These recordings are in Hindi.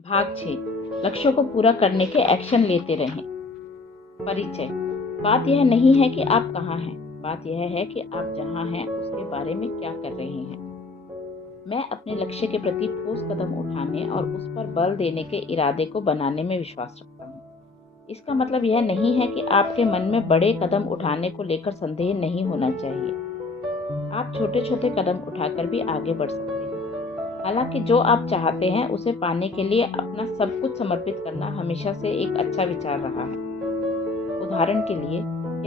भाग 6 लक्ष्यों को पूरा करने के एक्शन लेते रहें। परिचय। बात यह नहीं है कि आप कहाँ हैं, बात यह है कि आप जहाँ हैं उसके बारे में क्या कर रहे हैं। मैं अपने लक्ष्य के प्रति ठोस कदम उठाने और उस पर बल देने के इरादे को बनाने में विश्वास रखता हूँ। इसका मतलब यह नहीं है कि आपके मन में बड़े कदम उठाने को लेकर संदेह नहीं होना चाहिए। आप छोटे छोटे कदम उठाकर भी आगे बढ़ सकते हैं। हालांकि जो आप चाहते हैं उसे पाने के लिए अपना सब कुछ समर्पित करना हमेशा से एक अच्छा विचार रहा है। उदाहरण के लिए,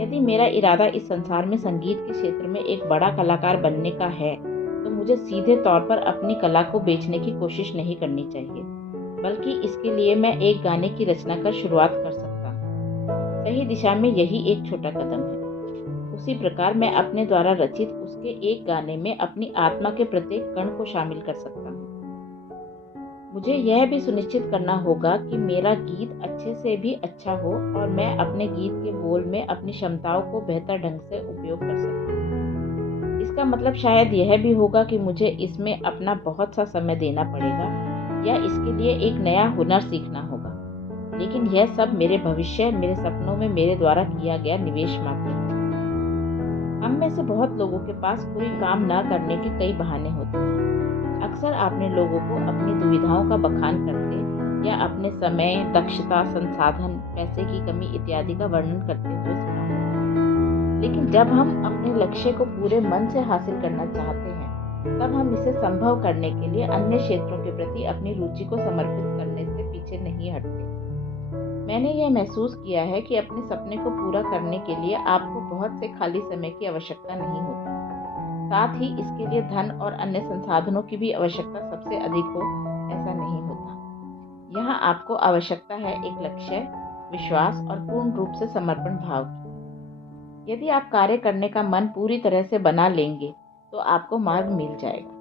यदि मेरा इरादा इस संसार में संगीत के क्षेत्र में एक बड़ा कलाकार बनने का है, तो मुझे सीधे तौर पर अपनी कला को बेचने की कोशिश नहीं करनी चाहिए, बल्कि इसके लिए मैं एक गाने की रचना कर शुरुआत कर सकता हूँ। सही दिशा में यही एक छोटा कदम है। उसी प्रकार मैं अपने द्वारा रचित उसके एक गाने में अपनी आत्मा के प्रत्येक कण को शामिल कर सकता हूँ। मुझे यह भी सुनिश्चित करना होगा कि मेरा गीत अच्छे से भी अच्छा हो और मैं अपने गीत के बोल में अपनी क्षमताओं को बेहतर ढंग से उपयोग कर सकूं। इसका मतलब शायद यह भी होगा कि मुझे इसमें अपना बहुत सा समय देना पड़ेगा या इसके लिए एक नया हुनर सीखना होगा, लेकिन यह सब मेरे भविष्य, मेरे सपनों में मेरे द्वारा किया गया निवेश मात्र है। हम में से बहुत लोगों के पास कोई काम न करने के कई बहाने होते हैं। अक्सर आपने लोगों को अपनी दुविधाओं का बखान करते या अपने समय, दक्षता, संसाधन, पैसे की कमी इत्यादि का वर्णन करते हुए सुना। लेकिन जब हम अपने लक्ष्य को पूरे मन से हासिल करना चाहते हैं, तब हम इसे संभव करने के लिए अन्य क्षेत्रों के प्रति अपनी रुचि को समर्पित करने से पीछे नहीं हटते। मैंने यह महसूस किया है कि अपने सपने को पूरा करने के लिए आपको बहुत से खाली समय की आवश्यकता नहीं होती। साथ ही इसके लिए धन और अन्य संसाधनों की भी आवश्यकता सबसे अधिक हो, ऐसा नहीं होता। यहाँ आपको आवश्यकता है एक लक्ष्य, विश्वास और पूर्ण रूप से समर्पण भाव की। यदि आप कार्य करने का मन पूरी तरह से बना लेंगे, तो आपको मार्ग मिल जाएगा।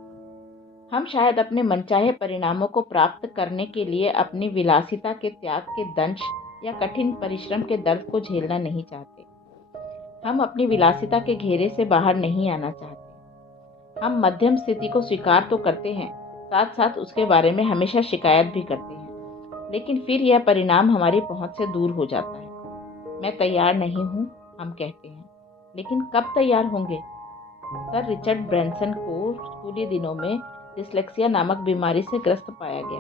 हम शायद अपने मनचाहे परिणामों को प्राप्त करने के लिए अपनी विलासिता के त्याग के दंश या कठिन परिश्रम के दर्द को झेलना नहीं चाहते। हम अपनी विलासिता के घेरे से बाहर नहीं आना चाहते। हम मध्यम स्थिति को स्वीकार तो करते हैं, साथ साथ उसके बारे में हमेशा शिकायत भी करते हैं, लेकिन फिर यह परिणाम हमारी पहुंच से दूर हो जाता है। मैं तैयार नहीं हूं, हम कहते हैं, लेकिन कब तैयार होंगे? सर रिचर्ड ब्रैनसन को स्कूली दिनों में डिस्लेक्सिया नामक बीमारी से ग्रस्त पाया गया।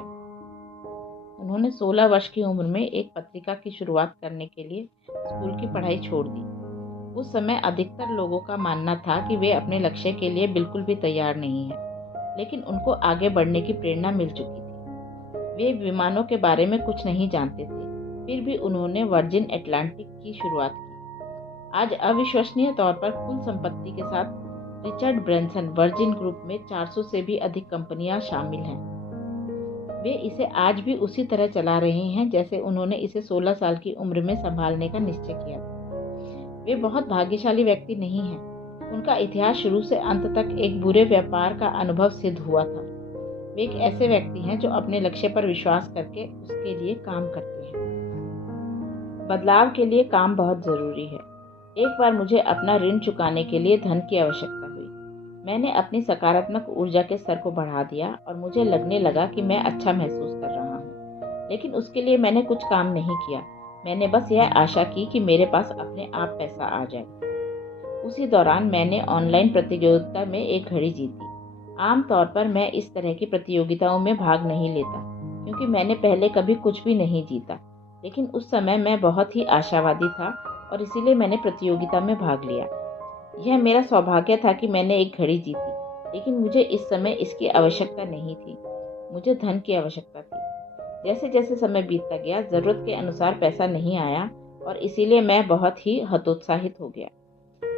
उन्होंने 16 वर्ष की उम्र में एक पत्रिका की शुरुआत करने के लिए स्कूल की पढ़ाई छोड़ दी। उस समय अधिकतर लोगों का मानना था कि वे अपने लक्ष्य के लिए बिल्कुल भी तैयार नहीं हैं, लेकिन उनको आगे बढ़ने की प्रेरणा मिल चुकी थी। वे विमानों के बारे में कुछ नहीं जानते थे, फिर भी उन्होंने वर्जिन एटलांटिक की शुरुआत की। आज अविश्वसनीय तौर पर कुल संपत्ति के साथ रिचर्ड ब्रैनसन वर्जिन ग्रुप में 400 से भी अधिक कंपनियां शामिल हैं। वे इसे आज भी उसी तरह चला रहे हैं जैसे उन्होंने इसे 16 साल की उम्र में संभालने का निश्चय किया था। वे बहुत भाग्यशाली व्यक्ति नहीं हैं। उनका इतिहास शुरू से अंत तक एक बुरे व्यापार का अनुभव सिद्ध हुआ था। वे एक ऐसे व्यक्ति हैं जो अपने लक्ष्य पर विश्वास करके उसके लिए काम करते हैं। बदलाव के लिए काम बहुत जरूरी है। एक बार मुझे अपना ऋण चुकाने के लिए धन की आवश्यकता हुई। मैंने अपनी सकारात्मक ऊर्जा के स्तर को बढ़ा दिया और मुझे लगने लगा कि मैं अच्छा महसूस कर रहा हूँ, लेकिन उसके लिए मैंने कुछ काम नहीं किया। मैंने बस यह आशा की कि मेरे पास अपने आप पैसा आ जाए। उसी दौरान मैंने ऑनलाइन प्रतियोगिता में एक घड़ी जीती। आमतौर पर मैं इस तरह की प्रतियोगिताओं में भाग नहीं लेता, क्योंकि मैंने पहले कभी कुछ भी नहीं जीता, लेकिन उस समय मैं बहुत ही आशावादी था और इसीलिए मैंने प्रतियोगिता में भाग लिया। यह मेरा सौभाग्य था कि मैंने एक घड़ी जीती, लेकिन मुझे इस समय इसकी आवश्यकता नहीं थी। मुझे धन की आवश्यकता थी। जैसे जैसे समय बीतता गया, जरूरत के अनुसार पैसा नहीं आया और इसीलिए मैं बहुत ही हतोत्साहित हो गया।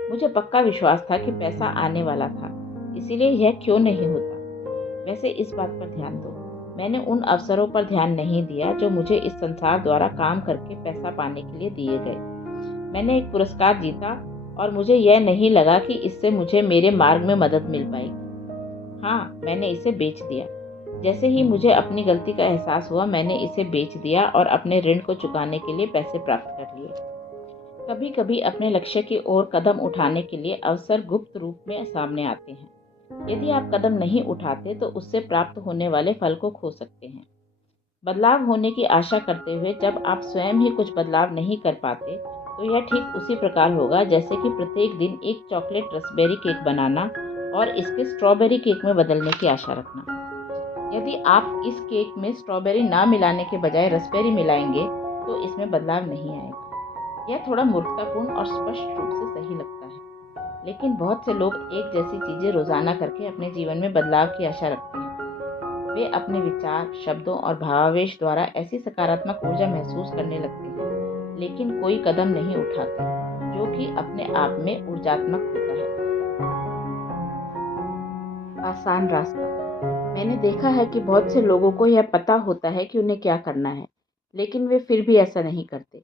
मुझे पक्का विश्वास था कि पैसा आने वाला था, इसीलिए यह क्यों नहीं होता। वैसे इस बात पर ध्यान दो, मैंने उन अवसरों पर ध्यान नहीं दिया जो मुझे इस संसार द्वारा काम करके पैसा पाने के लिए दिए गए। मैंने एक पुरस्कार जीता और मुझे यह नहीं लगा कि इससे मुझे मेरे मार्ग में मदद मिल पाएगी। हाँ, मैंने इसे बेच दिया। जैसे ही मुझे अपनी गलती का एहसास हुआ, मैंने इसे बेच दिया और अपने ऋण को चुकाने के लिए पैसे प्राप्त कर लिए। कभी कभी अपने लक्ष्य की ओर कदम उठाने के लिए अवसर गुप्त रूप में सामने आते हैं। यदि आप कदम नहीं उठाते तो उससे प्राप्त होने वाले फल को खो सकते हैं। बदलाव होने की आशा करते हुए जब आप स्वयं ही कुछ बदलाव नहीं कर पाते, तो यह ठीक उसी प्रकार होगा जैसे कि प्रत्येक दिन एक चॉकलेट रसबेरी केक बनाना और इसके स्ट्रॉबेरी केक में बदलने की आशा रखना। यदि आप इस केक में स्ट्रॉबेरी ना मिलाने के बजाय रसबेरी मिलाएंगे, तो इसमें बदलाव नहीं आएगा। यह थोड़ा मूर्खतापूर्ण और स्पष्ट रूप से सही लगता है, लेकिन बहुत से लोग एक जैसी चीजें रोजाना करके अपने जीवन में बदलाव की आशा रखते हैं। वे अपने विचार, शब्दों और भावावेश द्वारा ऐसी सकारात्मक ऊर्जा महसूस करने लगते हैं, लेकिन कोई कदम नहीं उठाते, जो कि अपने आप में ऊर्जात्मक होता है। आसान रास्ता। मैंने देखा है कि बहुत से लोगों को यह पता होता है कि उन्हें क्या करना है, लेकिन वे फिर भी ऐसा नहीं करते।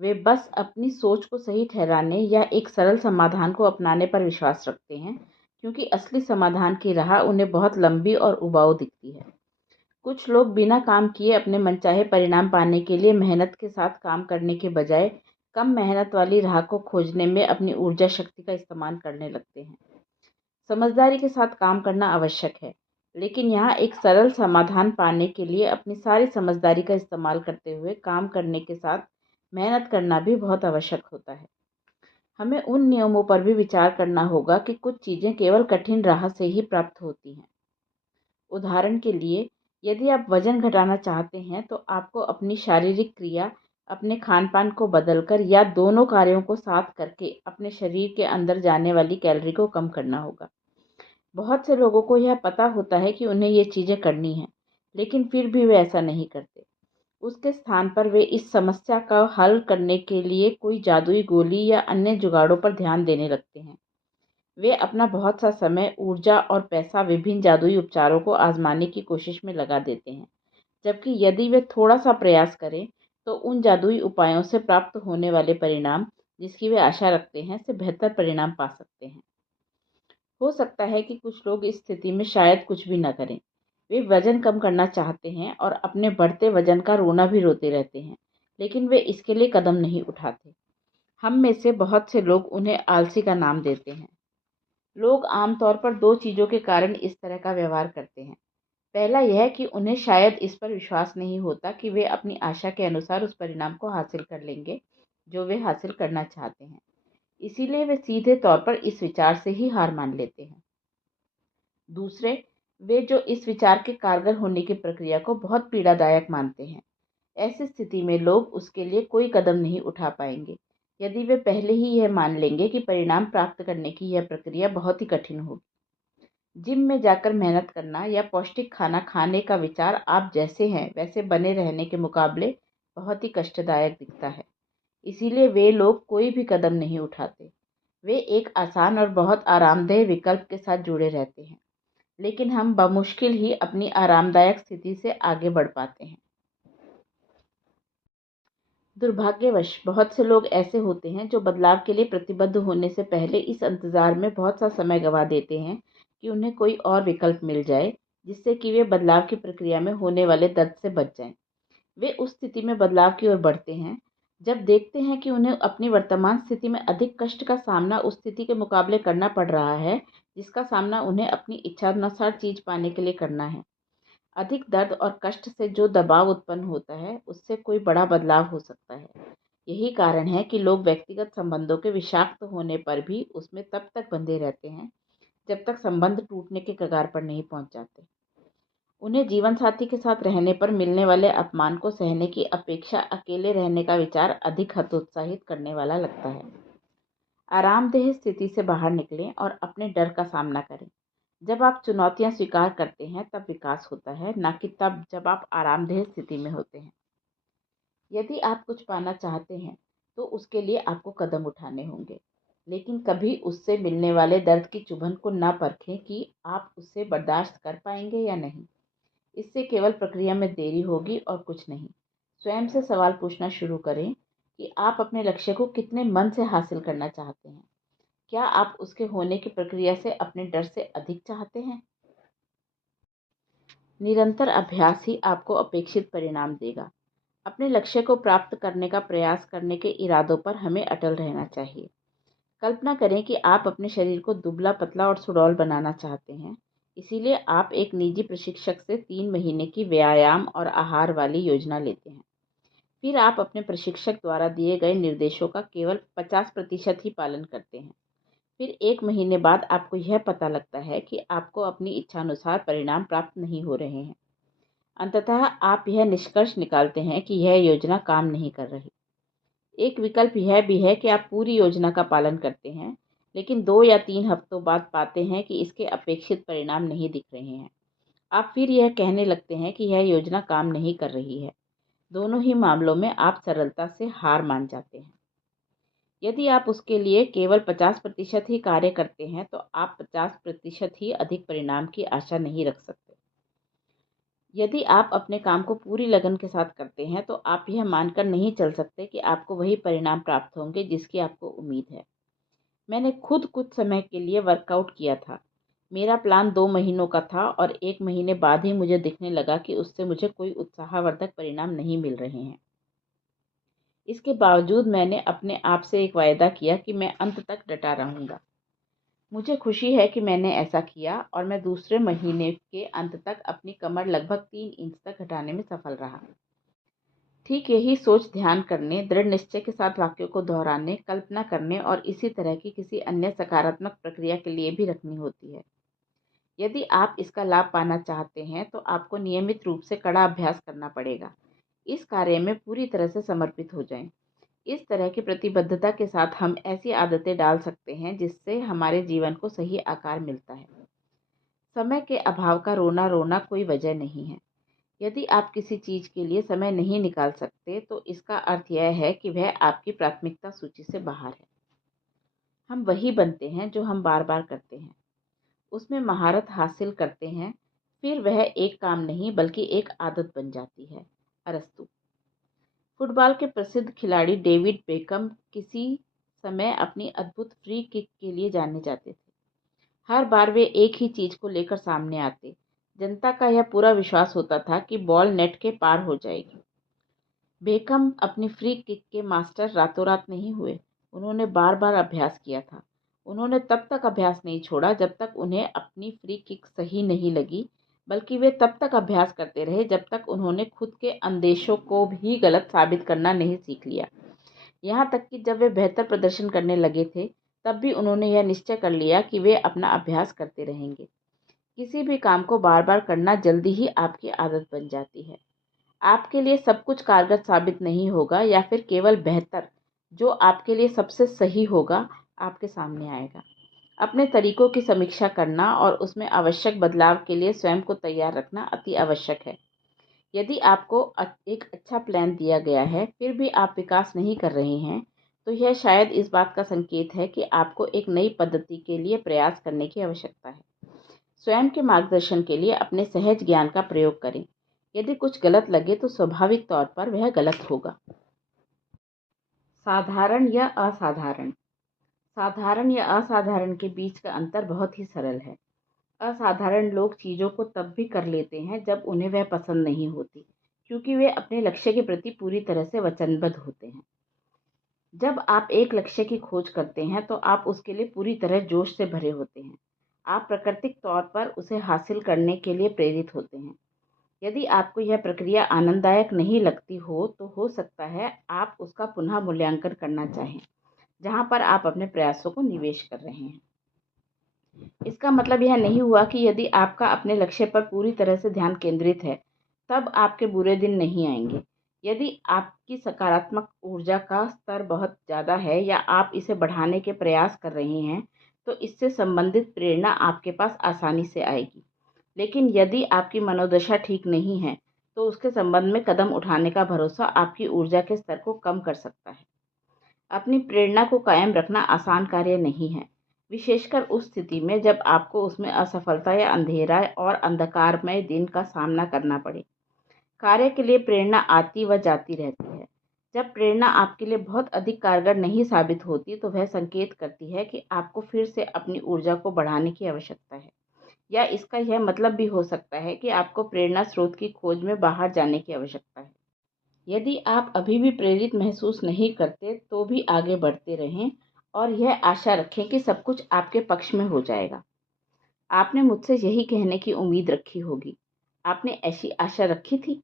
वे बस अपनी सोच को सही ठहराने या एक सरल समाधान को अपनाने पर विश्वास रखते हैं, क्योंकि असली समाधान की राह उन्हें बहुत लंबी और उबाऊ दिखती है। कुछ लोग बिना काम किए अपने मनचाहे परिणाम पाने के लिए मेहनत के साथ काम करने के बजाय कम मेहनत वाली राह को खोजने में अपनी ऊर्जा शक्ति का इस्तेमाल करने लगते हैं। समझदारी के साथ काम करना आवश्यक है, लेकिन यहाँ एक सरल समाधान पाने के लिए अपनी सारी समझदारी का इस्तेमाल करते हुए काम करने के साथ मेहनत करना भी बहुत आवश्यक होता है। हमें उन नियमों पर भी विचार करना होगा कि कुछ चीज़ें केवल कठिन राह से ही प्राप्त होती हैं। उदाहरण के लिए, यदि आप वजन घटाना चाहते हैं, तो आपको अपनी शारीरिक क्रिया, अपने खान-पान को बदलकर या दोनों कार्यों को साथ करके अपने शरीर के अंदर जाने वाली कैलोरी को कम करना होगा। बहुत से लोगों को यह पता होता है कि उन्हें ये चीज़ें करनी हैं, लेकिन फिर भी वे ऐसा नहीं करते। उसके स्थान पर वे इस समस्या का हल करने के लिए कोई जादुई गोली या अन्य जुगाड़ों पर ध्यान देने लगते हैं। वे अपना बहुत सा समय, ऊर्जा और पैसा विभिन्न जादुई उपचारों को आजमाने की कोशिश में लगा देते हैं, जबकि यदि वे थोड़ा सा प्रयास करें, तो उन जादुई उपायों से प्राप्त होने वाले परिणाम, जिसकी वे आशा रखते हैं, से बेहतर परिणाम पा सकते हैं। हो सकता है कि कुछ लोग इस स्थिति में शायद कुछ भी न करें। वे वजन कम करना चाहते हैं और अपने बढ़ते वजन का रोना भी रोते रहते हैं, लेकिन वे इसके लिए कदम नहीं उठाते। हम में से बहुत से लोग उन्हें आलसी का नाम देते हैं। लोग आमतौर पर दो चीज़ों के कारण इस तरह का व्यवहार करते हैं। पहला यह कि उन्हें शायद इस पर विश्वास नहीं होता कि वे अपनी आशा के अनुसार उस परिणाम को हासिल कर लेंगे जो वे हासिल करना चाहते हैं। इसीलिए वे सीधे तौर पर इस विचार से ही हार मान लेते हैं। दूसरे, वे जो इस विचार के कारगर होने की प्रक्रिया को बहुत पीड़ादायक मानते हैं। ऐसी स्थिति में लोग उसके लिए कोई कदम नहीं उठा पाएंगे, यदि वे पहले ही यह मान लेंगे कि परिणाम प्राप्त करने की यह प्रक्रिया बहुत ही कठिन होगी। जिम में जाकर मेहनत करना या पौष्टिक खाना खाने का विचार आप जैसे हैं वैसे बने रहने के मुकाबले बहुत ही कष्टदायक दिखता है। इसीलिए वे लोग कोई भी कदम नहीं उठाते। वे एक आसान और बहुत आरामदेह विकल्प के साथ जुड़े रहते हैं, लेकिन हम बमुश्किल ही अपनी आरामदायक स्थिति से आगे बढ़ पाते हैं। दुर्भाग्यवश बहुत से लोग ऐसे होते हैं जो बदलाव के लिए प्रतिबद्ध होने से पहले इस इंतज़ार में बहुत सा समय गंवा देते हैं कि उन्हें कोई और विकल्प मिल जाए, जिससे कि वे बदलाव की प्रक्रिया में होने वाले दर्द से बच जाएं। वे उस स्थिति में बदलाव की ओर बढ़ते हैं जब देखते हैं कि उन्हें अपनी वर्तमान स्थिति में अधिक कष्ट का सामना उस स्थिति के मुकाबले करना पड़ रहा है, जिसका सामना उन्हें अपनी इच्छानुसार चीज़ पाने के लिए करना है। अधिक दर्द और कष्ट से जो दबाव उत्पन्न होता है, उससे कोई बड़ा बदलाव हो सकता है। यही कारण है कि लोग व्यक्तिगत संबंधों के विषाक्त होने पर भी उसमें तब तक बंधे रहते हैं, जब तक संबंध टूटने के कगार पर नहीं पहुंच जाते। उन्हें जीवनसाथी के साथ रहने पर मिलने वाले अपमान को सहने की अपेक्षा अकेले रहने का विचार अधिक हतोत्साहित करने वाला लगता है। आरामदेह स्थिति से बाहर निकलें और अपने डर का सामना करें। जब आप चुनौतियां स्वीकार करते हैं तब विकास होता है, ना कि तब जब आप आरामदेह स्थिति में होते हैं। यदि आप कुछ पाना चाहते हैं, तो उसके लिए आपको कदम उठाने होंगे, लेकिन कभी उससे मिलने वाले दर्द की चुभन को ना परखें कि आप उससे बर्दाश्त कर पाएंगे या नहीं। इससे केवल प्रक्रिया में देरी होगी और कुछ नहीं। स्वयं से सवाल पूछना शुरू करें कि आप अपने लक्ष्य को कितने मन से हासिल करना चाहते हैं। क्या आप उसके होने की प्रक्रिया से अपने डर से अधिक चाहते हैं? निरंतर अभ्यास ही आपको अपेक्षित परिणाम देगा। अपने लक्ष्य को प्राप्त करने का प्रयास करने के इरादों पर हमें अटल रहना चाहिए। कल्पना करें कि आप अपने शरीर को दुबला, पतला और सुडौल बनाना चाहते हैं। इसीलिए आप एक निजी प्रशिक्षक से 3 महीने की व्यायाम और आहार वाली योजना लेते हैं। फिर आप अपने प्रशिक्षक द्वारा दिए गए निर्देशों का केवल 50% ही पालन करते हैं। फिर 1 महीने बाद आपको यह पता लगता है कि आपको अपनी इच्छानुसार परिणाम प्राप्त नहीं हो रहे हैं। अंततः आप यह निष्कर्ष निकालते हैं कि यह योजना काम नहीं कर रही। एक विकल्प यह भी है कि आप पूरी योजना का पालन करते हैं, लेकिन 2 या 3 हफ्तों बाद पाते हैं कि इसके अपेक्षित परिणाम नहीं दिख रहे हैं। आप फिर यह कहने लगते हैं कि यह योजना काम नहीं कर रही है। दोनों ही मामलों में आप सरलता से हार मान जाते हैं। यदि आप उसके लिए केवल 50% ही कार्य करते हैं, तो आप 50% ही अधिक परिणाम की आशा नहीं रख सकते। यदि आप अपने काम को पूरी लगन के साथ करते हैं, तो आप यह मानकर नहीं चल सकते कि आपको वही परिणाम प्राप्त होंगे जिसकी आपको उम्मीद है। मैंने खुद कुछ समय के लिए वर्कआउट किया था। मेरा प्लान 2 महीनों का था और 1 महीने बाद ही मुझे दिखने लगा कि उससे मुझे कोई उत्साहवर्धक परिणाम नहीं मिल रहे हैं। इसके बावजूद मैंने अपने आप से एक वायदा किया कि मैं अंत तक डटा रहूँगा। मुझे खुशी है कि मैंने ऐसा किया और मैं दूसरे महीने के अंत तक अपनी कमर लगभग 3 इंच तक घटाने में सफल रहा। ठीक यही सोच ध्यान करने, दृढ़ निश्चय के साथ वाक्यों को दोहराने, कल्पना करने और इसी तरह की किसी अन्य सकारात्मक प्रक्रिया के लिए भी रखनी होती है। यदि आप इसका लाभ पाना चाहते हैं, तो आपको नियमित रूप से कड़ा अभ्यास करना पड़ेगा। इस कार्य में पूरी तरह से समर्पित हो जाएं। इस तरह की प्रतिबद्धता के साथ हम ऐसी आदतें डाल सकते हैं जिससे हमारे जीवन को सही आकार मिलता है। समय के अभाव का रोना रोना कोई वजह नहीं है। यदि आप किसी चीज़ के लिए समय नहीं निकाल सकते, तो इसका अर्थ यह है कि वह आपकी प्राथमिकता सूची से बाहर है। हम वही बनते हैं जो हम बार बार करते हैं, उसमें महारत हासिल करते हैं, फिर वह एक काम नहीं बल्कि एक आदत बन जाती है। अरस्तु। फुटबॉल के प्रसिद्ध खिलाड़ी डेविड बेकम किसी समय अपनी अद्भुत फ्री किक के लिए जाने जाते थे। हर बार वे एक ही चीज को लेकर सामने आते। जनता का यह पूरा विश्वास होता था कि बॉल नेट के पार हो जाएगी। बेकम अपनी फ्री किक के मास्टर रातों रात नहीं हुए। उन्होंने बार बार अभ्यास किया था। उन्होंने तब तक अभ्यास नहीं छोड़ा जब तक उन्हें अपनी फ्री किक सही नहीं लगी, बल्कि वे तब तक अभ्यास करते रहे जब तक उन्होंने खुद के अंदेशों को भी गलत साबित करना नहीं सीख लिया। यहाँ तक कि जब वे बेहतर प्रदर्शन करने लगे थे, तब भी उन्होंने यह निश्चय कर लिया कि वे अपना अभ्यास करते रहेंगे। किसी भी काम को बार बार करना जल्दी ही आपकी आदत बन जाती है। आपके लिए सब कुछ कारगर साबित नहीं होगा, या फिर केवल बेहतर, जो आपके लिए सबसे सही होगा, आपके सामने आएगा। अपने तरीकों की समीक्षा करना और उसमें आवश्यक बदलाव के लिए स्वयं को तैयार रखना अति आवश्यक है। यदि आपको एक अच्छा प्लान दिया गया है, फिर भी आप विकास नहीं कर रहे हैं, तो यह शायद इस बात का संकेत है कि आपको एक नई पद्धति के लिए प्रयास करने की आवश्यकता है। स्वयं के मार्गदर्शन के लिए अपने सहज ज्ञान का प्रयोग करें। यदि कुछ गलत लगे तो स्वाभाविक तौर पर वह गलत होगा। साधारण या असाधारण। साधारण या असाधारण के बीच का अंतर बहुत ही सरल है। असाधारण लोग चीज़ों को तब भी कर लेते हैं जब उन्हें वह पसंद नहीं होती, क्योंकि वे अपने लक्ष्य के प्रति पूरी तरह से वचनबद्ध होते हैं। जब आप एक लक्ष्य की खोज करते हैं, तो आप उसके लिए पूरी तरह जोश से भरे होते हैं। आप प्राकृतिक तौर पर उसे हासिल करने के लिए प्रेरित होते हैं। यदि आपको यह प्रक्रिया आनंददायक नहीं लगती हो, तो हो सकता है आप उसका पुनः मूल्यांकन करना चाहें, जहां पर आप अपने प्रयासों को निवेश कर रहे हैं। इसका मतलब यह नहीं हुआ कि यदि आपका अपने लक्ष्य पर पूरी तरह से ध्यान केंद्रित है, तब आपके बुरे दिन नहीं आएंगे। यदि आपकी सकारात्मक ऊर्जा का स्तर बहुत ज़्यादा है या आप इसे बढ़ाने के प्रयास कर रहे हैं, तो इससे संबंधित प्रेरणा आपके पास आसानी से आएगी। लेकिन यदि आपकी मनोदशा ठीक नहीं है, तो उसके संबंध में कदम उठाने का भरोसा आपकी ऊर्जा के स्तर को कम कर सकता है। अपनी प्रेरणा को कायम रखना आसान कार्य नहीं है, विशेषकर उस स्थिति में जब आपको उसमें असफलता या अंधेरा और अंधकारमय दिन का सामना करना पड़े। कार्य के लिए प्रेरणा आती व जाती रहती है। जब प्रेरणा आपके लिए बहुत अधिक कारगर नहीं साबित होती, तो वह संकेत करती है कि आपको फिर से अपनी ऊर्जा को बढ़ाने की आवश्यकता है, या इसका यह मतलब भी हो सकता है कि आपको प्रेरणा स्रोत की खोज में बाहर जाने की आवश्यकता है। यदि आप अभी भी प्रेरित महसूस नहीं करते, तो भी आगे बढ़ते रहें और यह आशा रखें कि सब कुछ आपके पक्ष में हो जाएगा। आपने मुझसे यही कहने की उम्मीद रखी होगी। आपने ऐसी आशा रखी थी?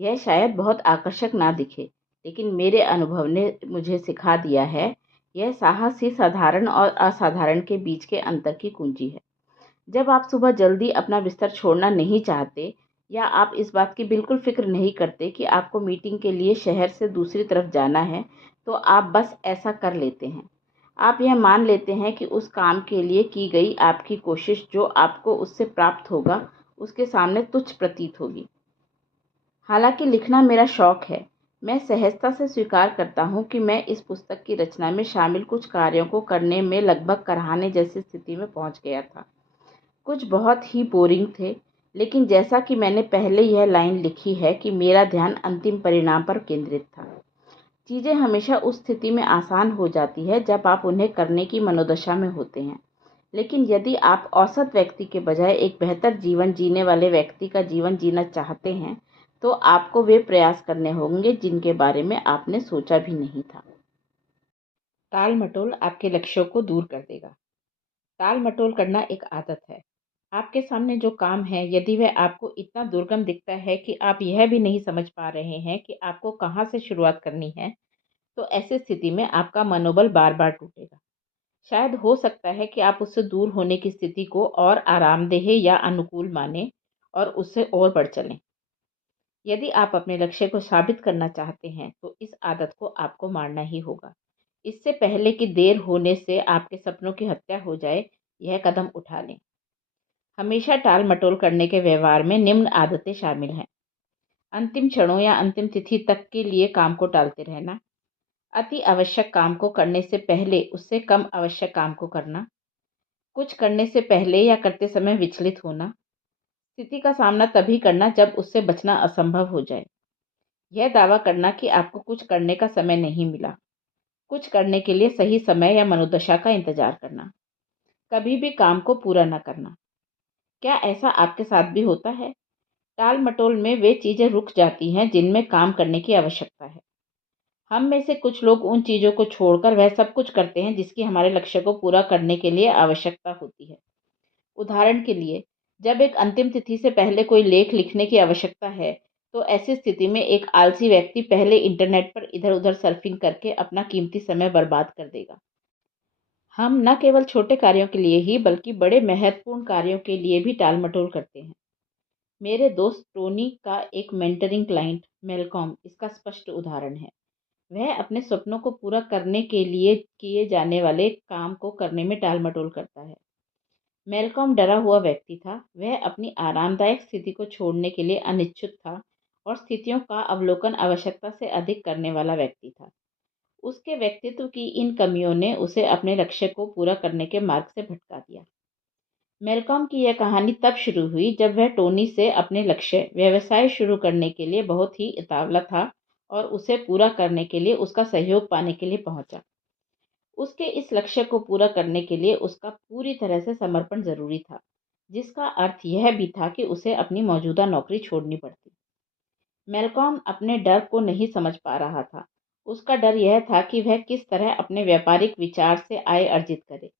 यह शायद बहुत आकर्षक ना दिखे, लेकिन मेरे अनुभव ने मुझे सिखा दिया है, यह साहस ही साधारण और असाधारण के बीच के अंतर की कुंजी है। जब आप सुबह जल्दी अपना बिस्तर छोड़ना नहीं चाहते या आप इस बात की बिल्कुल फ़िक्र नहीं करते कि आपको मीटिंग के लिए शहर से दूसरी तरफ जाना है, तो आप बस ऐसा कर लेते हैं। आप यह मान लेते हैं कि उस काम के लिए की गई आपकी कोशिश जो आपको उससे प्राप्त होगा, उसके सामने तुच्छ प्रतीत होगी। हालांकि लिखना मेरा शौक है, मैं सहजता से स्वीकार करता हूँ कि मैं इस पुस्तक की रचना में शामिल कुछ कार्यों को करने में लगभग कराहने जैसी स्थिति में पहुँच गया था। कुछ बहुत ही बोरिंग थे, लेकिन जैसा कि मैंने पहले यह लाइन लिखी है कि मेरा ध्यान अंतिम परिणाम पर केंद्रित था। चीज़ें हमेशा उस स्थिति में आसान हो जाती है जब आप उन्हें करने की मनोदशा में होते हैं। लेकिन यदि आप औसत व्यक्ति के बजाय एक बेहतर जीवन जीने वाले व्यक्ति का जीवन जीना चाहते हैं, तो आपको वे प्रयास करने होंगे जिनके बारे में आपने सोचा भी नहीं था। टाल-मटोल आपके लक्ष्यों को दूर कर देगा। टाल-मटोल करना एक आदत है। आपके सामने जो काम है, यदि वह आपको इतना दुर्गम दिखता है कि आप यह भी नहीं समझ पा रहे हैं कि आपको कहाँ से शुरुआत करनी है, तो ऐसी स्थिति में आपका मनोबल बार-बार टूटेगा। शायद हो सकता है कि आप उससे दूर होने की स्थिति को और आरामदेह या अनुकूल मानें और उससे और बढ़ चलें। यदि आप अपने लक्ष्य को साबित करना चाहते हैं, तो इस आदत को आपको मारना ही होगा। इससे पहले कि देर होने से आपके सपनों की हत्या हो जाए, यह कदम उठा लें। हमेशा टाल-मटोल करने के व्यवहार में निम्न आदतें शामिल हैं। अंतिम क्षणों या अंतिम तिथि तक के लिए काम को टालते रहना, अति आवश्यक काम को करने से पहले उससे कम आवश्यक काम को करना, कुछ करने से पहले या करते समय विचलित होना, स्थिति का सामना तभी करना जब उससे बचना असंभव हो जाए। यह दावा करना कि आपको कुछ करने का समय नहीं मिला, कुछ करने के लिए सही समय या मनोदशा का इंतजार करना, कभी भी काम को पूरा न करना। क्या ऐसा आपके साथ भी होता है? टाल-मटोल में वे चीज़ें रुक जाती हैं जिनमें काम करने की आवश्यकता है। हम में से कुछ लोग उन चीज़ों को छोड़कर वह सब कुछ करते हैं जिसकी हमारे लक्ष्य को पूरा करने के लिए आवश्यकता होती है। उदाहरण के लिए, जब एक अंतिम तिथि से पहले कोई लेख लिखने की आवश्यकता है, तो ऐसी स्थिति में एक आलसी व्यक्ति पहले इंटरनेट पर इधर-उधर सर्फिंग करके अपना कीमती समय बर्बाद कर देगा। हम न केवल छोटे कार्यों के लिए ही बल्कि बड़े महत्वपूर्ण कार्यों के लिए भी टाल-मटोल करते हैं। मेरे दोस्त टोनी का एक मेंटरिंग क्लाइंट मैल्कॉम इसका स्पष्ट उदाहरण है। वह अपने सपनों को पूरा करने के लिए किए जाने वाले काम को करने में टाल-मटोल करता है। मैल्कॉम डरा हुआ व्यक्ति था। वह अपनी आरामदायक स्थिति को छोड़ने के लिए अनिच्छुक था और स्थितियों का अवलोकन आवश्यकता से अधिक करने वाला व्यक्ति था। उसके व्यक्तित्व की इन कमियों ने उसे अपने लक्ष्य को पूरा करने के मार्ग से भटका दिया। मैल्कॉम की यह कहानी तब शुरू हुई जब वह टोनी से अपने लक्ष्य व्यवसाय शुरू करने के लिए बहुत ही उतावला था और उसे पूरा करने के लिए उसका सहयोग पाने के लिए पहुंचा। उसके इस लक्ष्य को पूरा करने के लिए उसका पूरी तरह से समर्पण ज़रूरी था, जिसका अर्थ यह भी था कि उसे अपनी मौजूदा नौकरी छोड़नी पड़ती। मैल्कॉम अपने डर को नहीं समझ पा रहा था। उसका डर यह था कि वह किस तरह अपने व्यापारिक विचार से आय अर्जित करे।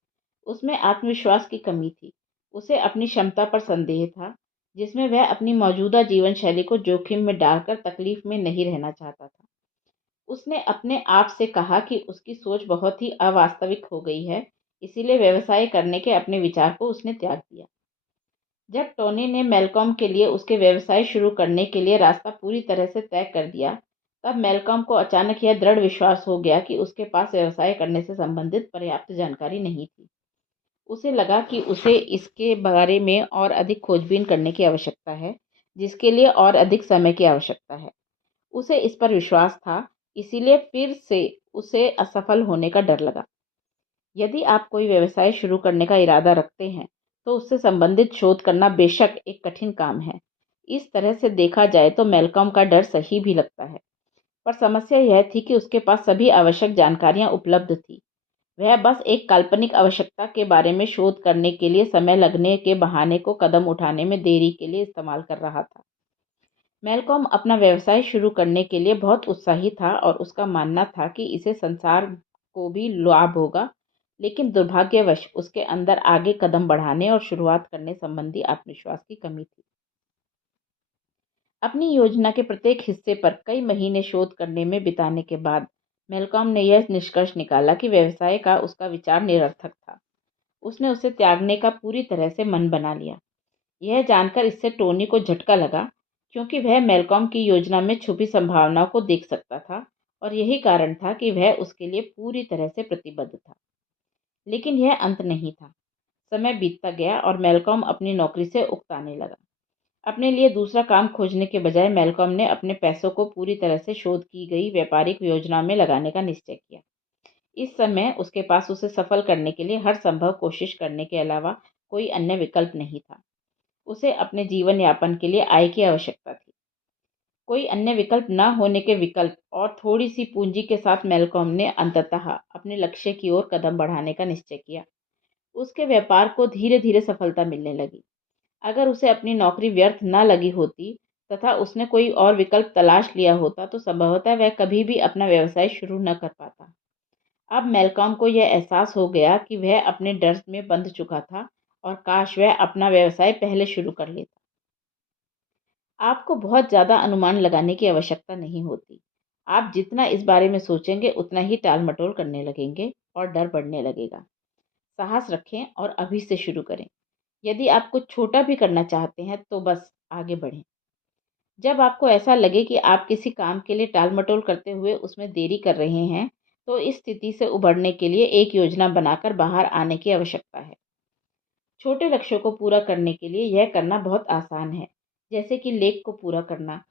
उसमें आत्मविश्वास की कमी थी। उसे अपनी क्षमता पर संदेह था, जिसमें वह अपनी मौजूदा जीवन शैली को जोखिम में डालकर तकलीफ में नहीं रहना चाहता था। उसने अपने आप से कहा कि उसकी सोच बहुत ही अवास्तविक हो गई है, इसीलिए व्यवसाय करने के अपने विचार को उसने त्याग दिया। जब टोनी ने मैल्कॉम के लिए उसके व्यवसाय शुरू करने के लिए रास्ता पूरी तरह से तय कर दिया, तब मैल्कॉम को अचानक यह दृढ़ विश्वास हो गया कि उसके पास व्यवसाय करने से संबंधित पर्याप्त जानकारी नहीं थी। उसे लगा कि उसे इसके बारे में और अधिक खोजबीन करने की आवश्यकता है, जिसके लिए और अधिक समय की आवश्यकता है। उसे इस पर विश्वास था, इसीलिए फिर से उसे असफल होने का डर लगा। यदि आप कोई व्यवसाय शुरू करने का इरादा रखते हैं, तो उससे संबंधित शोध करना बेशक एक कठिन काम है। इस तरह से देखा जाए तो मैल्कॉम का डर सही भी लगता है, पर समस्या यह थी कि उसके पास सभी आवश्यक जानकारियां उपलब्ध थी। वह बस एक काल्पनिक आवश्यकता के बारे में शोध करने के लिए समय लगने के बहाने को कदम उठाने में देरी के लिए इस्तेमाल कर रहा था। मैल्कॉम अपना व्यवसाय शुरू करने के लिए बहुत उत्साही था और उसका मानना था कि इससे संसार को भी लाभ होगा, लेकिन दुर्भाग्यवश उसके अंदर आगे कदम बढ़ाने और शुरुआत करने संबंधी आत्मविश्वास की कमी थी। अपनी योजना के प्रत्येक हिस्से पर कई महीने शोध करने में बिताने के बाद मेलकॉम ने यह निष्कर्ष निकाला कि व्यवसाय का उसका विचार निरर्थक था। उसने उसे त्यागने का पूरी तरह से मन बना लिया। यह जानकर इससे टोनी को झटका लगा, क्योंकि वह मेलकॉम की योजना में छुपी संभावनाओं को देख सकता था और यही कारण था कि वह उसके लिए पूरी तरह से प्रतिबद्ध था। लेकिन यह अंत नहीं था। समय बीतता गया और मेलकॉम अपनी नौकरी से उकताने लगा। अपने लिए दूसरा काम खोजने के बजाय मेलकॉम ने अपने पैसों को पूरी तरह से शोध की गई व्यापारिक योजना में लगाने का निश्चय किया। इस समय उसके पास उसे सफल करने के लिए हर संभव कोशिश करने के अलावा कोई अन्य विकल्प नहीं था। उसे अपने जीवन यापन के लिए आय की आवश्यकता थी। कोई अन्य विकल्प न होने के विकल्प और थोड़ी सी पूंजी के साथ मेलकॉम ने अंततः अपने लक्ष्य की ओर कदम बढ़ाने का निश्चय किया। उसके व्यापार को धीरे धीरे सफलता मिलने लगी। अगर उसे अपनी नौकरी व्यर्थ न लगी होती तथा उसने कोई और विकल्प तलाश लिया होता तो संभवतः वह कभी भी अपना व्यवसाय शुरू न कर पाता। अब मेलकॉम को यह एहसास हो गया कि वह अपने डर में बंध चुका था और काश वह अपना व्यवसाय पहले शुरू कर लेता। आपको बहुत ज़्यादा अनुमान लगाने की आवश्यकता नहीं होती। आप जितना इस बारे में सोचेंगे उतना ही टाल-मटोल करने लगेंगे और डर बढ़ने लगेगा। साहस रखें और अभी से शुरू करें। यदि आप कुछ छोटा भी करना चाहते हैं तो बस आगे बढ़ें। जब आपको ऐसा लगे कि आप किसी काम के लिए टाल-मटोल करते हुए उसमें देरी कर रहे हैं, तो इस स्थिति से उभरने के लिए एक योजना बनाकर बाहर आने की आवश्यकता है। छोटे लक्ष्यों को पूरा करने के लिए यह करना बहुत आसान है, जैसे कि लेख को पूरा करना,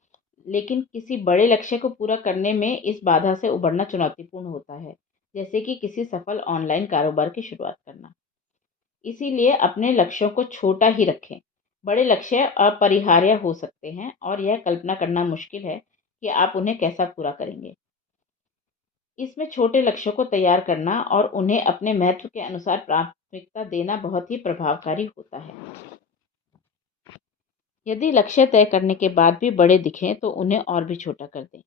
लेकिन किसी बड़े लक्ष्य को पूरा करने में इस बाधा से उबरना चुनौतीपूर्ण होता है, जैसे कि किसी सफल ऑनलाइन कारोबार की शुरुआत करना। इसीलिए अपने लक्ष्यों को छोटा ही रखें। बड़े लक्ष्य अपरिहार्य हो सकते हैं और यह कल्पना करना मुश्किल है कि आप उन्हें कैसा पूरा करेंगे। इसमें छोटे लक्ष्यों को तैयार करना और उन्हें अपने महत्व के अनुसार प्राथमिकता देना बहुत ही प्रभावकारी होता है। यदि लक्ष्य तय करने के बाद भी बड़े दिखें तो उन्हें और भी छोटा कर दें।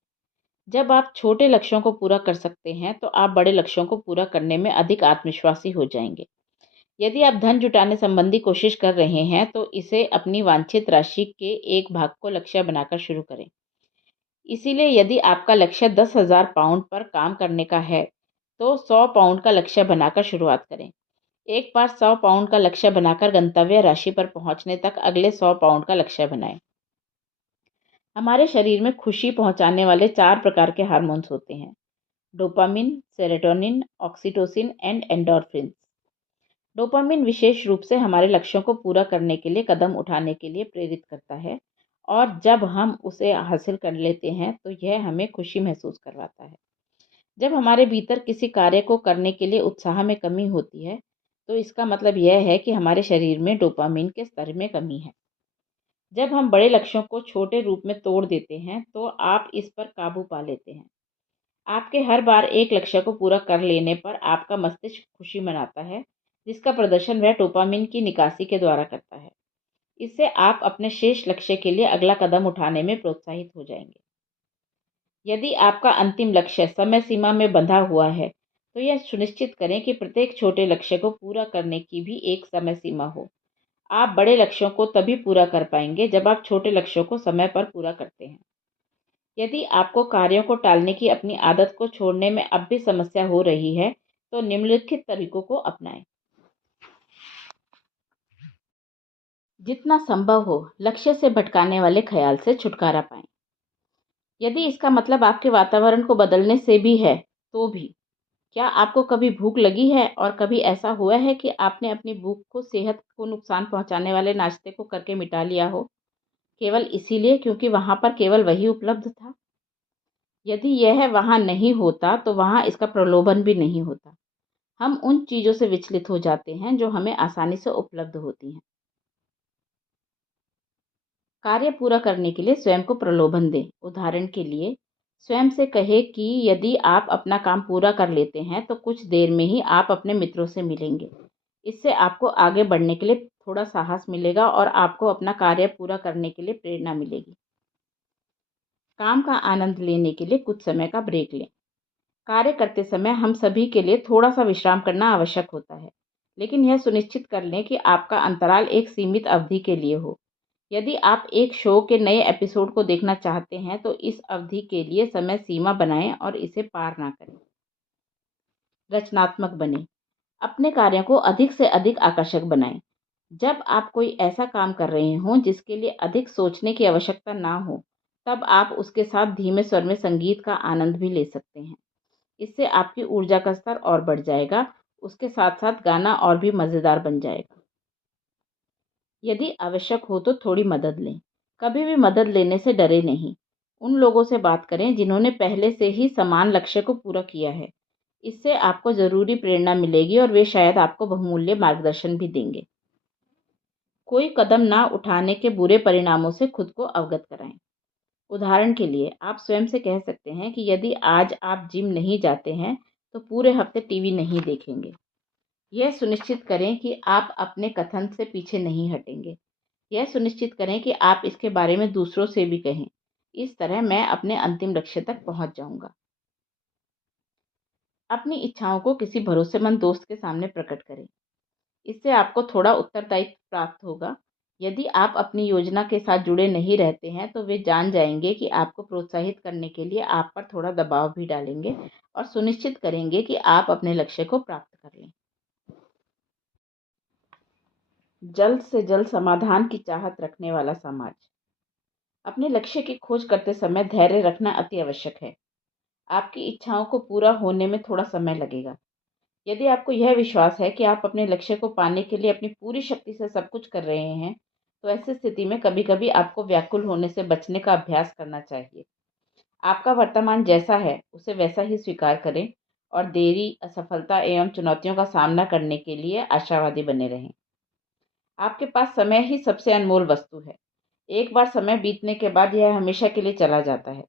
जब आप छोटे लक्ष्यों को पूरा कर सकते हैं तो आप बड़े लक्ष्यों को पूरा करने में अधिक आत्मविश्वासी हो जाएंगे। यदि आप धन जुटाने संबंधी कोशिश कर रहे हैं तो इसे अपनी वांछित राशि के एक भाग को लक्ष्य बनाकर शुरू करें। इसीलिए यदि आपका लक्ष्य 10,000 पाउंड पर काम करने का है तो 100 पाउंड का लक्ष्य बनाकर शुरुआत करें। एक बार 100 पाउंड का लक्ष्य बनाकर गंतव्य राशि पर पहुंचने तक अगले 100 पाउंड का लक्ष्य बनाएं। हमारे शरीर में खुशी पहुंचाने वाले 4 प्रकार के हार्मोन्स होते हैं: dopamine, serotonin, oxytocin and endorphin. Dopamine विशेष रूप से हमारे लक्ष्यों को पूरा करने के लिए कदम उठाने के लिए प्रेरित करता है और जब हम उसे हासिल कर लेते हैं तो यह हमें खुशी महसूस करवाता है। जब हमारे भीतर किसी कार्य को करने के लिए उत्साह में कमी होती है तो इसका मतलब यह है कि हमारे शरीर में डोपामिन के स्तर में कमी है। जब हम बड़े लक्ष्यों को छोटे रूप में तोड़ देते हैं तो आप इस पर काबू पा लेते हैं। आपके हर बार एक लक्ष्य को पूरा कर लेने पर आपका मस्तिष्क खुशी मनाता है, जिसका प्रदर्शन वह डोपामिन की निकासी के द्वारा करता है। इससे आप अपने शेष लक्ष्य के लिए अगला कदम उठाने में प्रोत्साहित हो जाएंगे। यदि आपका अंतिम लक्ष्य समय सीमा में बंधा हुआ है तो यह सुनिश्चित करें कि प्रत्येक छोटे लक्ष्य को पूरा करने की भी एक समय सीमा हो। आप बड़े लक्ष्यों को तभी पूरा कर पाएंगे जब आप छोटे लक्ष्यों को समय पर पूरा करते हैं। यदि आपको कार्यों को टालने की अपनी आदत को छोड़ने में अब भी समस्या हो रही है तो निम्नलिखित तरीकों को अपनाएं। जितना संभव हो लक्ष्य से भटकाने वाले ख्याल से छुटकारा पाएं। यदि इसका मतलब आपके वातावरण को बदलने से भी है तो भी, क्या आपको कभी भूख लगी है और कभी ऐसा हुआ है कि आपने अपनी भूख को सेहत को नुकसान पहुंचाने वाले नाश्ते को करके मिटा लिया हो, केवल इसीलिए क्योंकि वहां पर केवल वही उपलब्ध था? यदि यह वहां नहीं होता तो वहां इसका प्रलोभन भी नहीं होता। हम उन चीज़ों से विचलित हो जाते हैं जो हमें आसानी से उपलब्ध होती हैं। कार्य पूरा करने के लिए स्वयं को प्रलोभन दें। उदाहरण के लिए, स्वयं से कहें कि यदि आप अपना काम पूरा कर लेते हैं तो कुछ देर में ही आप अपने मित्रों से मिलेंगे। इससे आपको आगे बढ़ने के लिए थोड़ा साहस मिलेगा और आपको अपना कार्य पूरा करने के लिए प्रेरणा मिलेगी। काम का आनंद लेने के लिए कुछ समय का ब्रेक लें। कार्य करते समय हम सभी के लिए थोड़ा सा विश्राम करना आवश्यक होता है, लेकिन यह सुनिश्चित कर लें कि आपका अंतराल एक सीमित अवधि के लिए हो। यदि आप एक शो के नए एपिसोड को देखना चाहते हैं, तो इस अवधि के लिए समय सीमा बनाएं और इसे पार ना करें। रचनात्मक बनें। अपने कार्यों को अधिक से अधिक आकर्षक बनाएं। जब आप कोई ऐसा काम कर रहे हों जिसके लिए अधिक सोचने की आवश्यकता ना हो, तब आप उसके साथ धीमे स्वर में संगीत का आनंद भी ले सकते हैं। इससे आपकी ऊर्जा का स्तर और बढ़ जाएगा। उसके साथ साथ गाना और भी मज़ेदार बन जाएगा। यदि आवश्यक हो तो थोड़ी मदद लें। कभी भी मदद लेने से डरे नहीं। उन लोगों से बात करें जिन्होंने पहले से ही समान लक्ष्य को पूरा किया है। इससे आपको ज़रूरी प्रेरणा मिलेगी और वे शायद आपको बहुमूल्य मार्गदर्शन भी देंगे। कोई कदम ना उठाने के बुरे परिणामों से खुद को अवगत कराएं। उदाहरण के लिए आप स्वयं से कह सकते हैं कि यदि आज आप जिम नहीं जाते हैं, तो पूरे हफ्ते टीवी नहीं देखेंगे। यह सुनिश्चित करें कि आप अपने कथन से पीछे नहीं हटेंगे। यह सुनिश्चित करें कि आप इसके बारे में दूसरों से भी कहें। इस तरह मैं अपने अंतिम लक्ष्य तक पहुंच जाऊंगा। अपनी इच्छाओं को किसी भरोसेमंद दोस्त के सामने प्रकट करें। इससे आपको थोड़ा उत्तरदायित्व प्राप्त होगा। यदि आप अपनी योजना के साथ जुड़े नहीं रहते हैं, तो वे जान जाएंगे कि आपको प्रोत्साहित करने के लिए आप पर थोड़ा दबाव भी डालेंगे और सुनिश्चित करेंगे कि आप अपने लक्ष्य को प्राप्त कर लें। जल्द से जल्द समाधान की चाहत रखने वाला समाज। अपने लक्ष्य की खोज करते समय धैर्य रखना अति आवश्यक है। आपकी इच्छाओं को पूरा होने में थोड़ा समय लगेगा। यदि आपको यह विश्वास है कि आप अपने लक्ष्य को पाने के लिए अपनी पूरी शक्ति से सब कुछ कर रहे हैं, तो ऐसी स्थिति में कभी-कभी आपको व्याकुल होने से बचने का अभ्यास करना चाहिए। आपका वर्तमान जैसा है, उसे वैसा ही स्वीकार करें और देरी, असफलता एवं चुनौतियों का सामना करने के लिए आशावादी बने रहें। आपके पास समय ही सबसे अनमोल वस्तु है। एक बार समय बीतने के बाद यह हमेशा के लिए चला जाता है।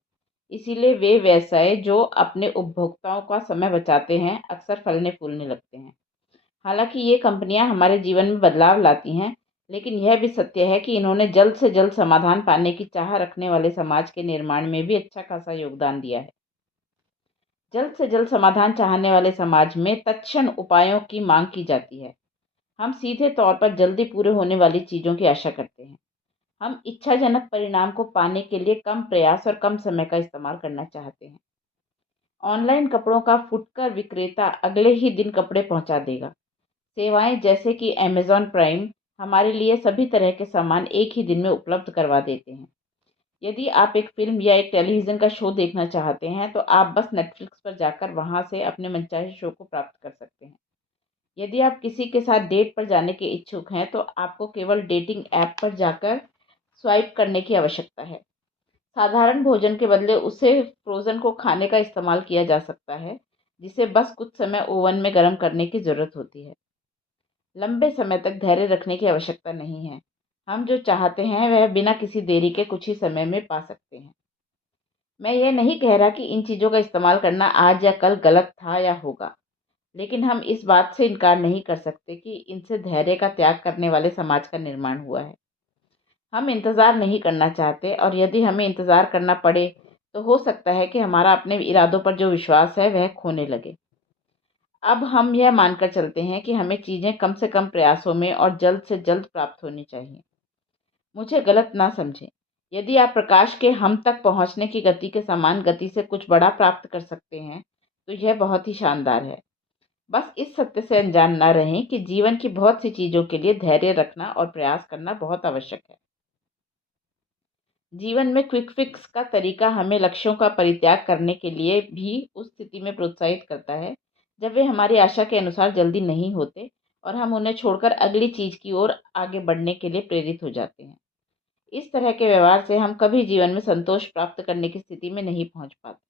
इसीलिए वे व्यवसाय जो अपने उपभोक्ताओं का समय बचाते हैं, अक्सर फलने-फूलने लगते हैं। हालांकि ये कंपनियां हमारे जीवन में बदलाव लाती हैं, लेकिन यह भी सत्य है कि इन्होंने जल्द से जल्द समाधान पाने की चाह रखने वाले समाज के निर्माण में भी अच्छा खासा योगदान दिया है। जल्द से जल्द समाधान चाहने वाले समाज में तत्क्षण उपायों की मांग की जाती है। हम सीधे तौर पर जल्दी पूरे होने वाली चीज़ों की आशा करते हैं। हम इच्छाजनक परिणाम को पाने के लिए कम प्रयास और कम समय का इस्तेमाल करना चाहते हैं। ऑनलाइन कपड़ों का फुटकर विक्रेता अगले ही दिन कपड़े पहुंचा देगा। सेवाएं जैसे कि अमेज़न प्राइम हमारे लिए सभी तरह के सामान एक ही दिन में उपलब्ध करवा देते हैं। यदि आप एक फ़िल्म या एक टेलीविज़न का शो देखना चाहते हैं, तो आप बस नेटफ्लिक्स पर जाकर वहां से अपने मनचाहे शो को प्राप्त कर सकते हैं। यदि आप किसी के साथ डेट पर जाने के इच्छुक हैं, तो आपको केवल डेटिंग ऐप पर जाकर स्वाइप करने की आवश्यकता है। साधारण भोजन के बदले उसे फ्रोज़न को खाने का इस्तेमाल किया जा सकता है, जिसे बस कुछ समय ओवन में गर्म करने की ज़रूरत होती है। लंबे समय तक धैर्य रखने की आवश्यकता नहीं है। हम जो चाहते हैं वह बिना किसी देरी के कुछ ही समय में पा सकते हैं। मैं यह नहीं कह रहा कि इन चीज़ों का इस्तेमाल करना आज या कल गलत था या होगा, लेकिन हम इस बात से इनकार नहीं कर सकते कि इनसे धैर्य का त्याग करने वाले समाज का निर्माण हुआ है। हम इंतज़ार नहीं करना चाहते और यदि हमें इंतज़ार करना पड़े, तो हो सकता है कि हमारा अपने इरादों पर जो विश्वास है वह खोने लगे। अब हम यह मानकर चलते हैं कि हमें चीज़ें कम से कम प्रयासों में और जल्द से जल्द प्राप्त होनी चाहिए। मुझे गलत ना समझें। यदि आप प्रकाश के हम तक पहुंचने की गति के समान गति से कुछ बड़ा प्राप्त कर सकते हैं, तो यह बहुत ही शानदार है। बस इस सत्य से अनजान ना रहें कि जीवन की बहुत सी चीज़ों के लिए धैर्य रखना और प्रयास करना बहुत आवश्यक है। जीवन में क्विक फिक्स का तरीका हमें लक्ष्यों का परित्याग करने के लिए भी उस स्थिति में प्रोत्साहित करता है, जब वे हमारी आशा के अनुसार जल्दी नहीं होते और हम उन्हें छोड़कर अगली चीज़ की ओर आगे बढ़ने के लिए प्रेरित हो जाते हैं। इस तरह के व्यवहार से हम कभी जीवन में संतोष प्राप्त करने की स्थिति में नहीं पहुंच पाते।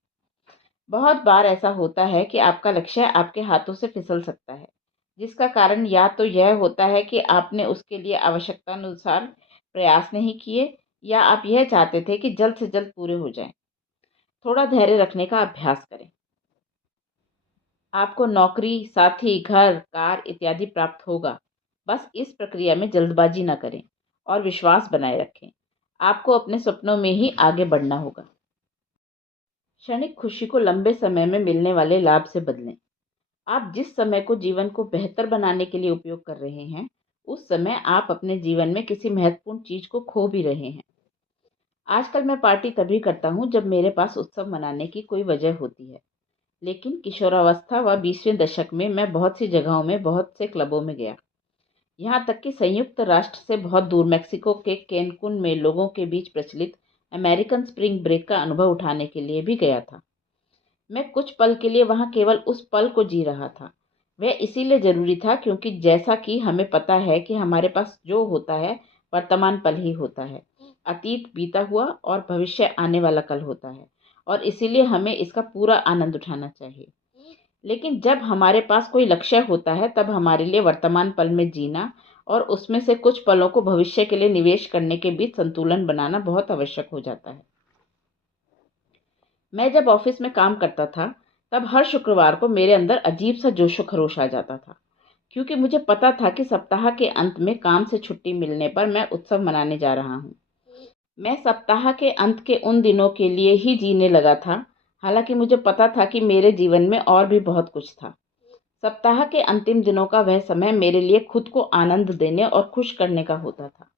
बहुत बार ऐसा होता है कि आपका लक्ष्य आपके हाथों से फिसल सकता है, जिसका कारण या तो यह होता है कि आपने उसके लिए आवश्यकतानुसार प्रयास नहीं किए, या आप यह चाहते थे कि जल्द से जल्द पूरे हो जाएं। थोड़ा धैर्य रखने का अभ्यास करें। आपको नौकरी, साथी, घर, कार इत्यादि प्राप्त होगा। बस इस प्रक्रिया में जल्दबाजी न करें और विश्वास बनाए रखें। आपको अपने सपनों में ही आगे बढ़ना होगा। क्षणिक खुशी को लंबे समय में मिलने वाले लाभ से बदलें। आप जिस समय को जीवन को बेहतर बनाने के लिए उपयोग कर रहे हैं, उस समय आप अपने जीवन में किसी महत्वपूर्ण चीज को खो भी रहे हैं। आजकल मैं पार्टी तभी करता हूँ जब मेरे पास उत्सव मनाने की कोई वजह होती है। लेकिन किशोरावस्था व 20वें दशक में मैं बहुत सी जगहों में बहुत से क्लबों में गया। यहाँ तक कि संयुक्त राष्ट्र से बहुत दूर मेक्सिको के कैनकुन में लोगों के बीच प्रचलित अमेरिकन स्प्रिंग ब्रेक का अनुभव उठाने के लिए भी गया था। मैं कुछ पल के लिए वहाँ केवल उस पल को जी रहा था। वह इसीलिए ज़रूरी था क्योंकि जैसा कि हमें पता है कि हमारे पास जो होता है, वर्तमान पल ही होता है। अतीत बीता हुआ और भविष्य आने वाला कल होता है और इसीलिए हमें इसका पूरा आनंद उठाना चाहिए। लेकिन जब हमारे पास कोई लक्ष्य होता है, तब हमारे लिए वर्तमान पल में जीना और उसमें से कुछ पलों को भविष्य के लिए निवेश करने के बीच संतुलन बनाना बहुत आवश्यक हो जाता है। मैं जब ऑफिस में काम करता था, तब हर शुक्रवार को मेरे अंदर अजीब सा जोशो खरोश आ जाता था, क्योंकि मुझे पता था कि सप्ताह के अंत में काम से छुट्टी मिलने पर मैं उत्सव मनाने जा रहा हूँ। मैं सप्ताह के अंत के उन दिनों के लिए ही जीने लगा था, हालांकि मुझे पता था कि मेरे जीवन में और भी बहुत कुछ था। सप्ताह के अंतिम दिनों का वह समय मेरे लिए खुद को आनंद देने और खुश करने का होता था।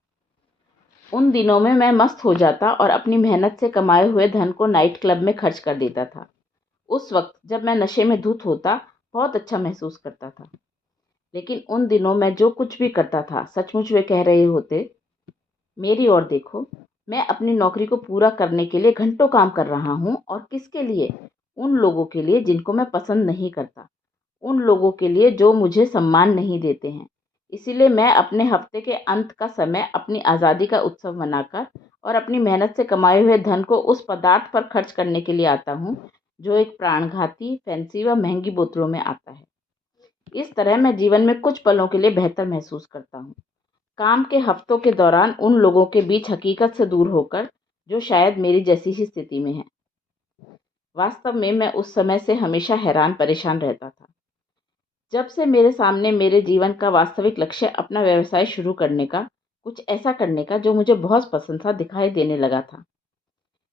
उन दिनों में मैं मस्त हो जाता और अपनी मेहनत से कमाए हुए धन को नाइट क्लब में खर्च कर देता था। उस वक्त जब मैं नशे में धुत होता, बहुत अच्छा महसूस करता था। लेकिन उन दिनों मैं जो कुछ भी करता था, सचमुच वे कह रहे होते, मेरी ओर देखो, मैं अपनी नौकरी को पूरा करने के लिए घंटों काम कर रहा हूँ। और किसके लिए? उन लोगों के लिए जिनको मैं पसंद नहीं करता, उन लोगों के लिए जो मुझे सम्मान नहीं देते हैं। इसीलिए मैं अपने हफ्ते के अंत का समय अपनी आज़ादी का उत्सव मनाकर और अपनी मेहनत से कमाए हुए धन को उस पदार्थ पर खर्च करने के लिए आता हूँ जो एक प्राणघाती, फैंसी व महंगी बोतलों में आता है। इस तरह मैं जीवन में कुछ पलों के लिए बेहतर महसूस करता हूँ, काम के हफ्तों के दौरान उन लोगों के बीच हकीकत से दूर होकर जो शायद मेरी जैसी ही स्थिति में हैं। वास्तव में मैं उस समय से हमेशा हैरान परेशान रहता था, जब से मेरे सामने मेरे जीवन का वास्तविक लक्ष्य अपना व्यवसाय शुरू करने का, कुछ ऐसा करने का जो मुझे बहुत पसंद सा दिखाई देने लगा था।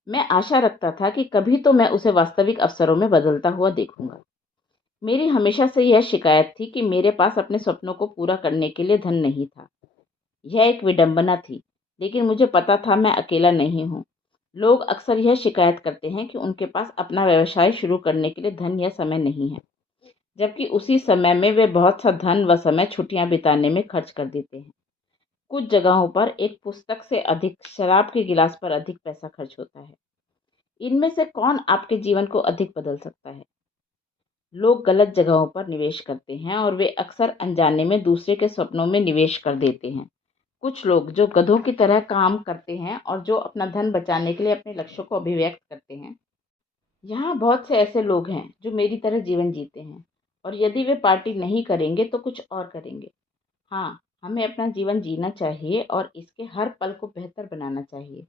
मैं आशा रखता था कि कभी तो मैं उसे वास्तविक अवसरों में बदलता हुआ देखूंगा। मेरी हमेशा से यह शिकायत थी कि मेरे पास अपने सपनों को पूरा करने के लिए धन नहीं था। यह एक विडंबना थी, लेकिन मुझे पता था मैं अकेला नहीं हूँ। लोग अक्सर यह शिकायत करते हैं कि उनके पास अपना व्यवसाय शुरू करने के लिए धन या समय नहीं है, जबकि उसी समय में वे बहुत सा धन व समय छुट्टियां बिताने में खर्च कर देते हैं। कुछ जगहों पर एक पुस्तक से अधिक, शराब के गिलास पर अधिक पैसा खर्च होता है। इनमें से कौन आपके जीवन को अधिक बदल सकता है? लोग गलत जगहों पर निवेश करते हैं और वे अक्सर अनजाने में दूसरे के सपनों में निवेश कर देते हैं। कुछ लोग जो गधों की तरह काम करते हैं और जो अपना धन बचाने के लिए अपने लक्ष्यों को अभिव्यक्त करते हैं। यहाँ बहुत से ऐसे लोग हैं जो मेरी तरह जीवन जीते हैं और यदि वे पार्टी नहीं करेंगे तो कुछ और करेंगे। हाँ, हमें अपना जीवन जीना चाहिए और इसके हर पल को बेहतर बनाना चाहिए।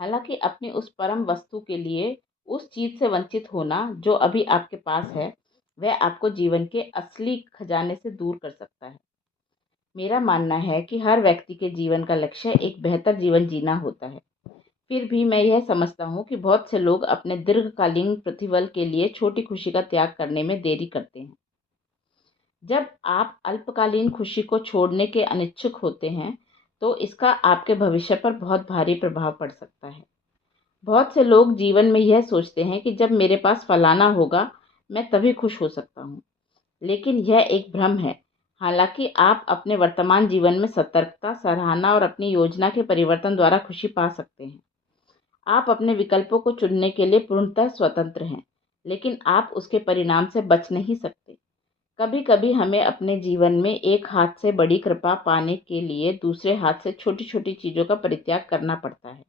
हालांकि अपनी उस परम वस्तु के लिए उस चीज से वंचित होना जो अभी आपके पास है, वह आपको जीवन के असली खजाने से दूर कर सकता है। मेरा मानना है कि हर व्यक्ति के जीवन का लक्ष्य एक बेहतर जीवन जीना होता है। फिर भी मैं यह समझता हूँ कि बहुत से लोग अपने दीर्घकालीन प्रतिफल के लिए छोटी खुशी का त्याग करने में देरी करते हैं। जब आप अल्पकालीन खुशी को छोड़ने के अनिच्छुक होते हैं, तो इसका आपके भविष्य पर बहुत भारी प्रभाव पड़ सकता है। बहुत से लोग जीवन में यह सोचते हैं कि जब मेरे पास फलाना होगा, मैं तभी खुश हो सकता हूँ। लेकिन यह एक भ्रम है। हालांकि आप अपने वर्तमान जीवन में सतर्कता, सराहना और अपनी योजना के परिवर्तन द्वारा खुशी पा सकते हैं। आप अपने विकल्पों को चुनने के लिए पूर्णतः स्वतंत्र हैं, लेकिन आप उसके परिणाम से बच नहीं सकते। कभी कभी हमें अपने जीवन में एक हाथ से बड़ी कृपा पाने के लिए दूसरे हाथ से छोटी छोटी चीज़ों का परित्याग करना पड़ता है।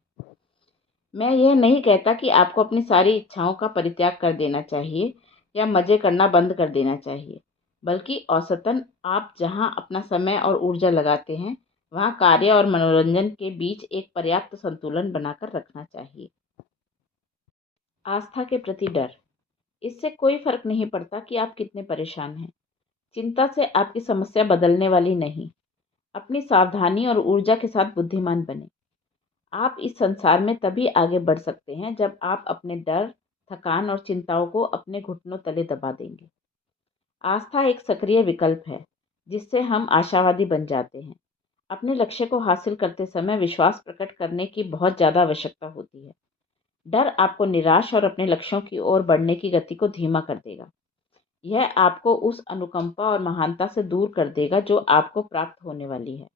मैं यह नहीं कहता कि आपको अपनी सारी इच्छाओं का परित्याग कर देना चाहिए या मज़े करना बंद कर देना चाहिए, बल्कि औसतन आप जहां अपना समय और ऊर्जा लगाते हैं, वहां कार्य और मनोरंजन के बीच एक पर्याप्त संतुलन बनाकर रखना चाहिए। आस्था के प्रति डर। इससे कोई फर्क नहीं पड़ता कि आप कितने परेशान हैं। चिंता से आपकी समस्या बदलने वाली नहीं। अपनी सावधानी और ऊर्जा के साथ बुद्धिमान बने। आप इस संसार में तभी आगे बढ़ सकते हैं जब आप अपने डर, थकान और चिंताओं को अपने घुटनों तले दबा देंगे। आस्था एक सक्रिय विकल्प है जिससे हम आशावादी बन जाते हैं। अपने लक्ष्य को हासिल करते समय विश्वास प्रकट करने की बहुत ज़्यादा आवश्यकता होती है। डर आपको निराश और अपने लक्ष्यों की ओर बढ़ने की गति को धीमा कर देगा। यह आपको उस अनुकंपा और महानता से दूर कर देगा जो आपको प्राप्त होने वाली है।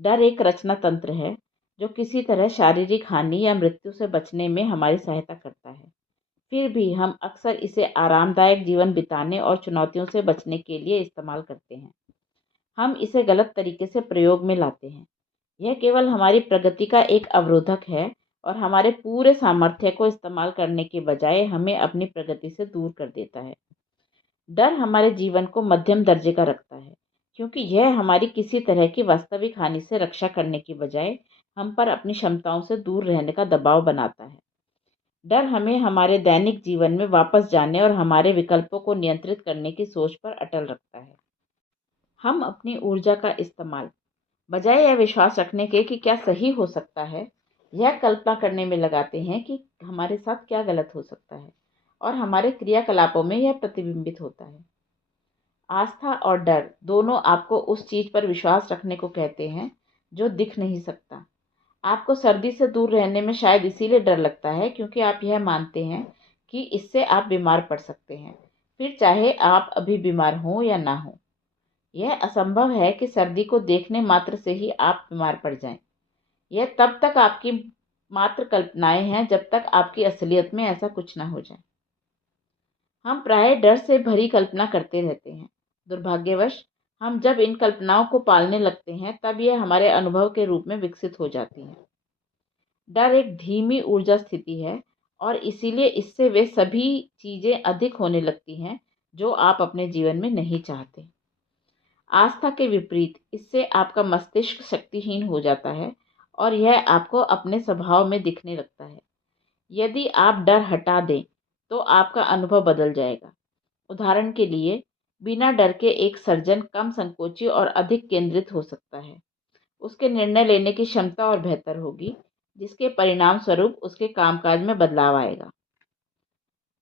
डर एक रचना तंत्र है जो किसी तरह शारीरिक हानि या मृत्यु से बचने में हमारी सहायता करता है। फिर भी हम अक्सर इसे आरामदायक जीवन बिताने और चुनौतियों से बचने के लिए इस्तेमाल करते हैं। हम इसे गलत तरीके से प्रयोग में लाते हैं। यह केवल हमारी प्रगति का एक अवरोधक है और हमारे पूरे सामर्थ्य को इस्तेमाल करने के बजाय हमें अपनी प्रगति से दूर कर देता है। डर हमारे जीवन को मध्यम दर्जे का रखता है क्योंकि यह हमारी किसी तरह की वास्तविक हानि से रक्षा करने की बजाय हम पर अपनी क्षमताओं से दूर रहने का दबाव बनाता है। डर हमें हमारे दैनिक जीवन में वापस जाने और हमारे विकल्पों को नियंत्रित करने की सोच पर अटल रखता है। हम अपनी ऊर्जा का इस्तेमाल बजाय यह विश्वास रखने के कि क्या सही हो सकता है, यह कल्पना करने में लगाते हैं कि हमारे साथ क्या गलत हो सकता है और हमारे क्रियाकलापों में यह प्रतिबिंबित होता है। आस्था और डर दोनों आपको उस चीज पर विश्वास रखने को कहते हैं जो दिख नहीं सकता। आपको सर्दी से दूर रहने में शायद इसीलिए डर लगता है क्योंकि आप यह मानते हैं कि इससे आप बीमार पड़ सकते हैं, फिर चाहे आप अभी बीमार हों या ना हों। यह असंभव है कि सर्दी को देखने मात्र से ही आप बीमार पड़ जाएं। यह तब तक आपकी मात्र कल्पनाएं हैं जब तक आपकी असलियत में ऐसा कुछ ना हो जाए। हम प्राय डर से भरी कल्पना करते रहते हैं। दुर्भाग्यवश हम जब इन कल्पनाओं को पालने लगते हैं तब यह हमारे अनुभव के रूप में विकसित हो जाती हैं। डर एक धीमी ऊर्जा स्थिति है और इसीलिए इससे वे सभी चीजें अधिक होने लगती हैं जो आप अपने जीवन में नहीं चाहते। आस्था के विपरीत इससे आपका मस्तिष्क शक्तिहीन हो जाता है और यह आपको अपने स्वभाव में दिखने लगता है। यदि आप डर हटा दें तो आपका अनुभव बदल जाएगा। उदाहरण के लिए, बिना डर के एक सर्जन कम संकोची और अधिक केंद्रित हो सकता है। उसके निर्णय लेने की क्षमता और बेहतर होगी, जिसके परिणाम स्वरूप उसके कामकाज में बदलाव आएगा।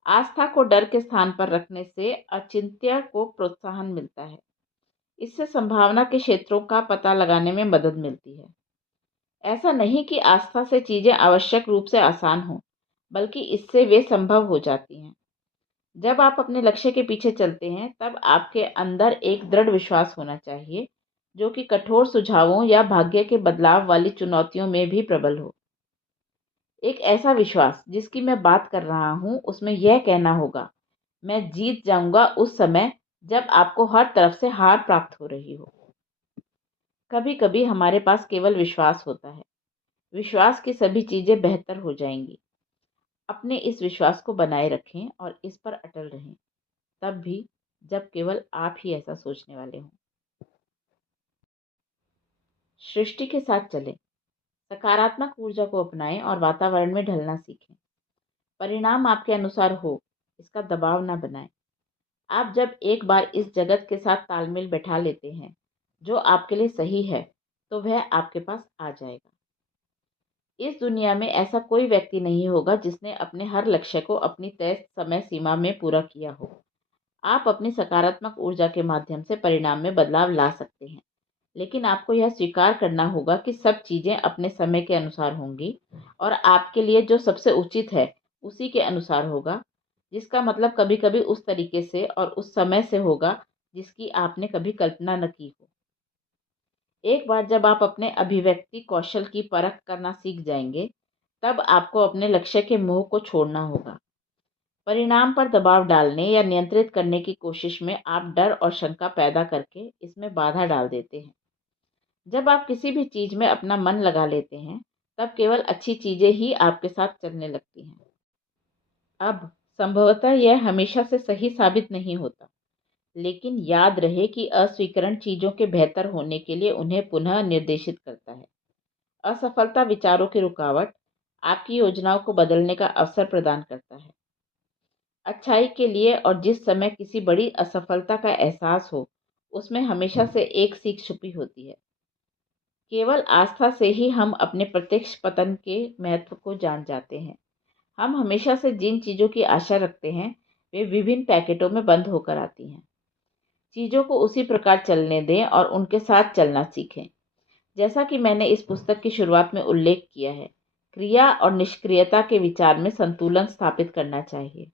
आस्था को डर के स्थान पर रखने से अचिंत्य को प्रोत्साहन मिलता है। इससे संभावना के क्षेत्रों का पता लगाने में मदद मिलती है। ऐसा नहीं कि आस्था से चीजें आवश्यक रूप से आसान हों, बल्कि इससे वे संभव हो जाती हैं। जब आप अपने लक्ष्य के पीछे चलते हैं तब आपके अंदर एक दृढ़ विश्वास होना चाहिए जो कि कठोर सुझावों या भाग्य के बदलाव वाली चुनौतियों में भी प्रबल हो। एक ऐसा विश्वास जिसकी मैं बात कर रहा हूँ उसमें यह कहना होगा, मैं जीत जाऊंगा उस समय जब आपको हर तरफ से हार प्राप्त हो रही हो। कभी कभी हमारे पास केवल विश्वास होता है, विश्वास की सभी चीजें बेहतर हो जाएंगी। अपने इस विश्वास को बनाए रखें और इस पर अटल रहें, तब भी जब केवल आप ही ऐसा सोचने वाले हों। सृष्टि के साथ चलें, सकारात्मक ऊर्जा को अपनाएं और वातावरण में ढलना सीखें। परिणाम आपके अनुसार हो, इसका दबाव ना बनाएं। आप जब एक बार इस जगत के साथ तालमेल बैठा लेते हैं जो आपके लिए सही है, तो वह आपके पास आ जाएगा। इस दुनिया में ऐसा कोई व्यक्ति नहीं होगा जिसने अपने हर लक्ष्य को अपनी तय समय सीमा में पूरा किया हो। आप अपनी सकारात्मक ऊर्जा के माध्यम से परिणाम में बदलाव ला सकते हैं, लेकिन आपको यह स्वीकार करना होगा कि सब चीज़ें अपने समय के अनुसार होंगी और आपके लिए जो सबसे उचित है उसी के अनुसार होगा, जिसका मतलब कभी-कभी उस तरीके से और उस समय से होगा जिसकी आपने कभी कल्पना न की हो। एक बार जब आप अपने अभिव्यक्ति कौशल की परख करना सीख जाएंगे, तब आपको अपने लक्ष्य के मोह को छोड़ना होगा। परिणाम पर दबाव डालने या नियंत्रित करने की कोशिश में आप डर और शंका पैदा करके इसमें बाधा डाल देते हैं। जब आप किसी भी चीज में अपना मन लगा लेते हैं, तब केवल अच्छी चीजें ही आपके साथ चलने लगती हैं। अब संभवतः यह हमेशा से सही साबित नहीं होता, लेकिन याद रहे कि अस्वीकरण चीजों के बेहतर होने के लिए उन्हें पुनः निर्देशित करता है। असफलता विचारों की रुकावट आपकी योजनाओं को बदलने का अवसर प्रदान करता है। अच्छाई के लिए और जिस समय किसी बड़ी असफलता का एहसास हो, उसमें हमेशा से एक सीख छुपी होती है। केवल आस्था से ही हम अपने प्रत्यक्ष पतन के महत्व को जान जाते हैं। हम हमेशा से जिन चीज़ों की आशा रखते हैं वे विभिन्न पैकेटों में बंद होकर आती हैं। चीज़ों को उसी प्रकार चलने दें और उनके साथ चलना सीखें। जैसा कि मैंने इस पुस्तक की शुरुआत में उल्लेख किया है, क्रिया और निष्क्रियता के विचार में संतुलन स्थापित करना चाहिए।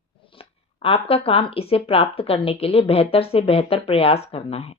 आपका काम इसे प्राप्त करने के लिए बेहतर से बेहतर प्रयास करना है।